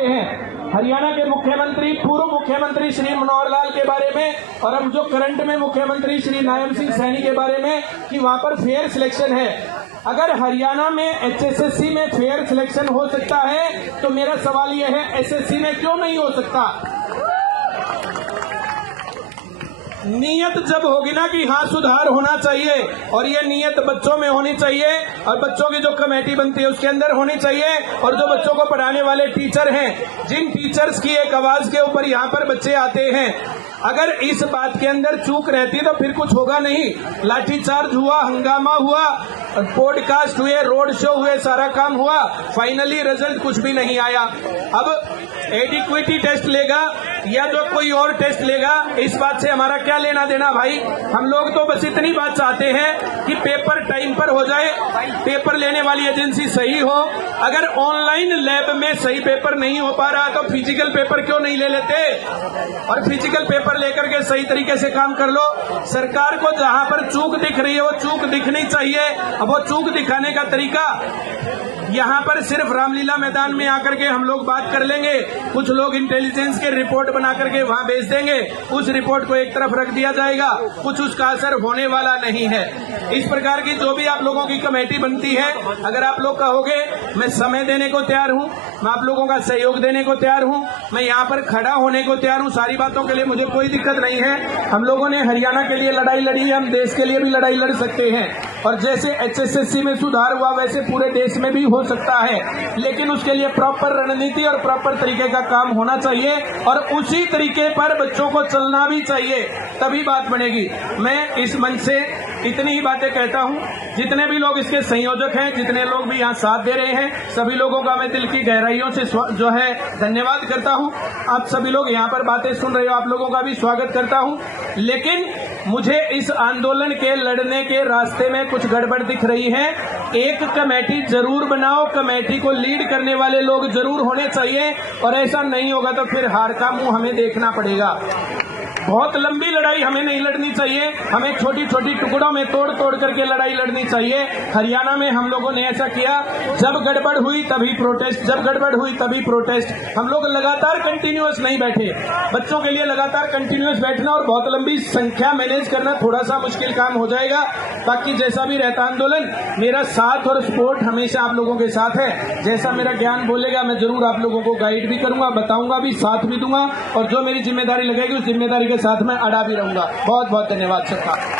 चाहते हैं। हरियाणा के मुख्यमंत्री, पूर्व मुख्यमंत्री श्री मनोहर लाल के बारे में और अब जो करंट में मुख्यमंत्री श्री नायब सिंह सैनी के बारे में कि वहां पर फेयर सिलेक्शन है। अगर हरियाणा में HSSC में फेयर सिलेक्शन हो सकता है तो मेरा सवाल यह है SSC में क्यों नहीं हो सकता? नीयत जब होगी ना कि हाँ सुधार होना चाहिए और ये नीयत बच्चों में होनी चाहिए और बच्चों की जो कमेटी बनती है उसके अंदर होनी चाहिए और जो बच्चों को पढ़ाने वाले टीचर हैं, जिन टीचर्स की एक आवाज के ऊपर यहाँ पर बच्चे आते हैं, अगर इस बात के अंदर चूक रहती तो फिर कुछ होगा नहीं। लाठीचार्ज हुआ, हंगामा हुआ, पॉडकास्ट हुए, रोड शो हुए, सारा काम हुआ, फाइनली रिजल्ट कुछ भी नहीं आया। अब एडिक्विटी टेस्ट लेगा या जो कोई और टेस्ट लेगा, इस बात से हमारा क्या लेना देना भाई। हम लोग तो बस इतनी बात चाहते हैं कि पेपर टाइम पर हो जाए, पेपर लेने वाली एजेंसी सही हो। अगर ऑनलाइन लैब में सही पेपर नहीं हो पा रहा तो फिजिकल पेपर क्यों नहीं ले लेते और फिजिकल पेपर लेकर के सही तरीके से काम कर लो। सरकार को जहां पर चूक दिख रही है वो चूक दिखनी चाहिए। अब वो चूक दिखाने का तरीका यहाँ पर सिर्फ रामलीला मैदान में आकर के हम लोग बात कर लेंगे, कुछ लोग इंटेलिजेंस के रिपोर्ट बना करके वहाँ भेज देंगे, उस रिपोर्ट को एक तरफ रख दिया जाएगा, कुछ उसका असर होने वाला नहीं है। इस प्रकार की जो भी आप लोगों की कमेटी बनती है, अगर आप लोग कहोगे मैं समय देने को तैयार हूँ, मैं आप लोगों का सहयोग देने को तैयार हूँ, मैं यहाँ पर खड़ा होने को तैयार हूँ, सारी बातों के लिए मुझे कोई दिक्कत नहीं है। हम लोगों ने हरियाणा के लिए लड़ाई लड़ी है, हम देश के लिए भी लड़ाई लड़ सकते हैं और जैसे HSSC में सुधार हुआ वैसे पूरे देश में भी हो सकता है, लेकिन उसके लिए प्रॉपर रणनीति और प्रॉपर तरीके का काम होना चाहिए और उसी तरीके पर बच्चों को चलना भी चाहिए, तभी बात बनेगी। मैं इस मंच से इतनी ही बातें कहता हूं। जितने भी लोग इसके संयोजक हैं, जितने लोग भी यहाँ साथ दे रहे हैं, सभी लोगों का मैं दिल की गहराइयों से जो है धन्यवाद करता हूं। आप सभी लोग यहाँ पर बातें सुन रहे हो, आप लोगों का भी स्वागत करता हूं। लेकिन मुझे इस आंदोलन के लड़ने के रास्ते में कुछ गड़बड़ दिख रही है। एक कमेटी जरूर बनाओ, कमेटी को लीड करने वाले लोग जरूर होने चाहिए और ऐसा नहीं होगा तो फिर हार का मुंह हमें देखना पड़ेगा। बहुत लंबी लड़ाई हमें नहीं लड़नी चाहिए, हमें छोटी छोटी टुकड़ों में तोड़ तोड़ करके लड़ाई लड़नी चाहिए। हरियाणा में हम लोगों ने ऐसा किया, जब गड़बड़ हुई तभी प्रोटेस्ट, जब गड़बड़ हुई तभी प्रोटेस्ट। हम लोग लगातार कंटिन्यूअस नहीं बैठे। बच्चों के लिए लगातार कंटिन्यूअस बैठना और बहुत लंबी संख्या मैनेज करना थोड़ा सा मुश्किल काम हो जाएगा। बाकी जैसा भी रहता आंदोलन, मेरा साथ और सपोर्ट हमेशा आप लोगों के साथ है। जैसा मेरा ज्ञान बोलेगा मैं जरूर आप लोगों को गाइड भी करूंगा, बताऊंगा भी, साथ भी दूंगा और जो मेरी जिम्मेदारी लगेगी उस जिम्मेदारी के साथ मैं अड़ा भी रहूंगा। बहुत बहुत धन्यवाद सबका।